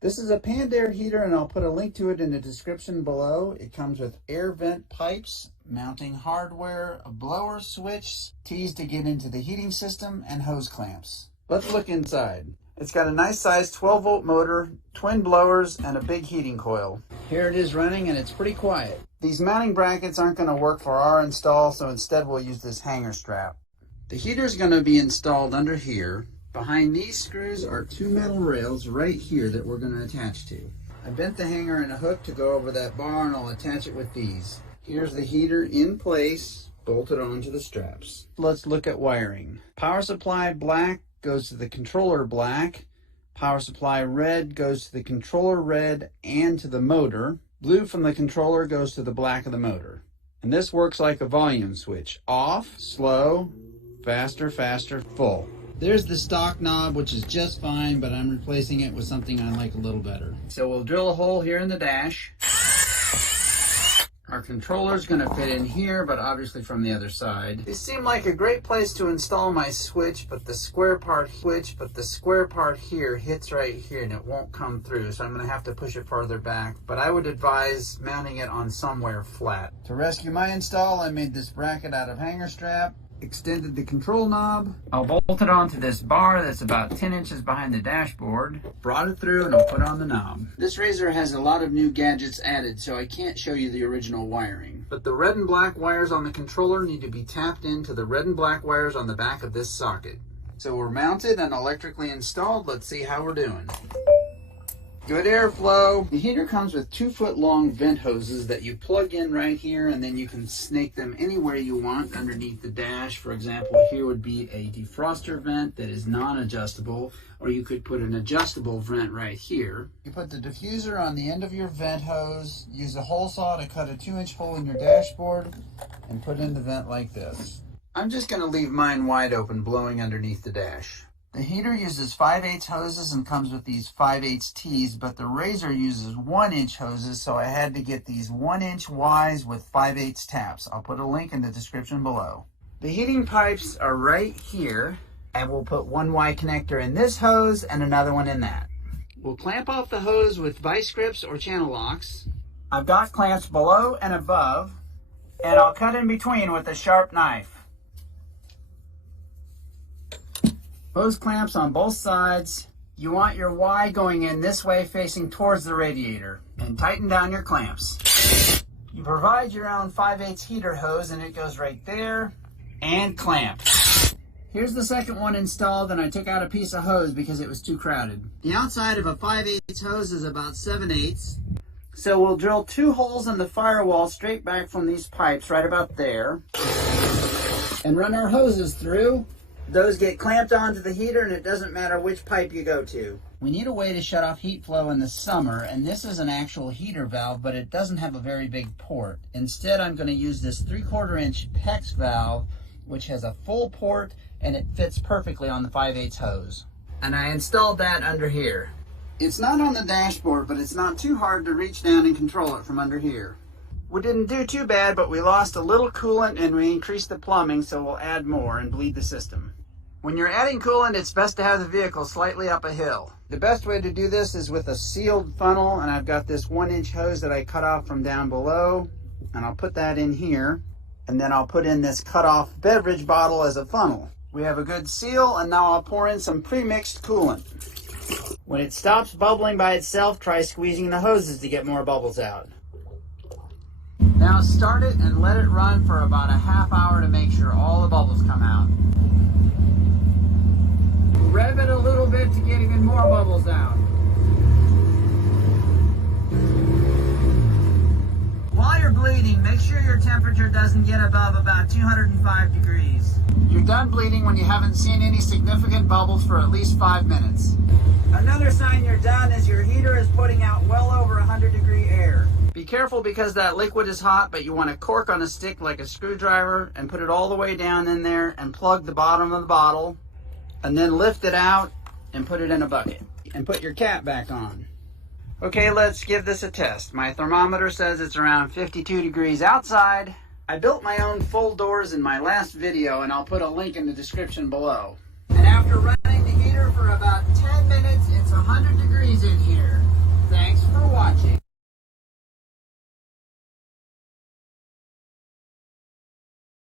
This is a Pandair heater, and I'll put a link to it in the description below. It comes with air vent pipes, mounting hardware, a blower switch, T's to get into the heating system, and hose clamps. Let's look inside. It's got a nice size 12-volt motor, twin blowers, and a big heating coil. Here it is running, and it's pretty quiet. These mounting brackets aren't going to work for our install, so instead we'll use this hanger strap. The heater is going to be installed under here. Behind these screws are two metal rails right here that we're going to attach to. I bent the hanger and a hook to go over that bar, and I'll attach it with these. Here's the heater in place, bolted onto the straps. Let's look at wiring. Power supply black goes to the controller black. Power supply red goes to the controller red and to the motor. Blue from the controller goes to the black of the motor. And this works like a volume switch. Off, slow, faster, faster, full. There's the stock knob, which is just fine, but I'm replacing it with something I like a little better. So we'll drill a hole here in the dash. Our controller's gonna fit in here, but obviously from the other side. These seem like a great place to install my switch, but the square part here hits right here and it won't come through, so I'm gonna have to push it farther back, but I would advise mounting it on somewhere flat. To rescue my install, I made this bracket out of hanger strap, extended the control knob. I'll bolt it onto this bar that's about 10 inches behind the dashboard. Brought it through and I'll put on the knob. This razor has a lot of new gadgets added, so I can't show you the original wiring. But the red and black wires on the controller need to be tapped into the red and black wires on the back of this socket. So we're mounted and electrically installed. Let's see how we're doing. Good airflow. The heater comes with 2-foot long vent hoses that you plug in right here, and then you can snake them anywhere you want underneath the dash. For example, here would be a defroster vent that is non-adjustable, or you could put an adjustable vent right here. You put the diffuser on the end of your vent hose, use a hole saw to cut a 2-inch hole in your dashboard, and put in the vent like this. I'm just going to leave mine wide open, blowing underneath the dash. The heater uses 5/8 hoses and comes with these 5/8 T's, but the razor uses 1-inch hoses, so I had to get these 1-inch Y's with 5/8 taps. I'll put a link in the description below. The heating pipes are right here, and we'll put one Y connector in this hose and another one in that. We'll clamp off the hose with vice grips or channel locks. I've got clamps below and above, and I'll cut in between with a sharp knife. Hose clamps on both sides. You want your Y going in this way facing towards the radiator, and tighten down your clamps. You provide your own 5/8 heater hose, and it goes right there, and clamp. Here's the second one installed, and I took out a piece of hose because it was too crowded. The outside of a 5/8 hose is about 7/8. So we'll drill 2 holes in the firewall straight back from these pipes right about there, and run our hoses through. Those get clamped onto the heater, and it doesn't matter which pipe you go to. We need a way to shut off heat flow in the summer, and this is an actual heater valve, but it doesn't have a very big port. Instead, I'm going to use this 3/4 inch PEX valve, which has a full port, and it fits perfectly on the 5/8 hose. And I installed that under here. It's not on the dashboard, but it's not too hard to reach down and control it from under here. We didn't do too bad, but we lost a little coolant and we increased the plumbing, so we'll add more and bleed the system. When you're adding coolant, it's best to have the vehicle slightly up a hill. The best way to do this is with a sealed funnel, and I've got this 1-inch hose that I cut off from down below, and I'll put that in here, and then I'll put in this cut off beverage bottle as a funnel. We have a good seal, and now I'll pour in some pre-mixed coolant. When it stops bubbling by itself, try squeezing the hoses to get more bubbles out. Now start it and let it run for about a half hour to make sure all the bubbles come out. Rev it a little bit to get even more bubbles out. While you're bleeding, make sure your temperature doesn't get above about 205 degrees. You're done bleeding when you haven't seen any significant bubbles for at least 5 minutes. Another sign you're done is your heater is putting out well over 100-degree air. Be careful because that liquid is hot, but you want to cork on a stick like a screwdriver and put it all the way down in there and plug the bottom of the bottle, and then lift it out and put it in a bucket and put your cap back on. Okay, let's give this a test. My thermometer says it's around 52 degrees outside. I built my own full doors in my last video, and I'll put a link in the description below. And after running the heater for for about 10 minutes. It's 100 degrees in here. Thanks for watching.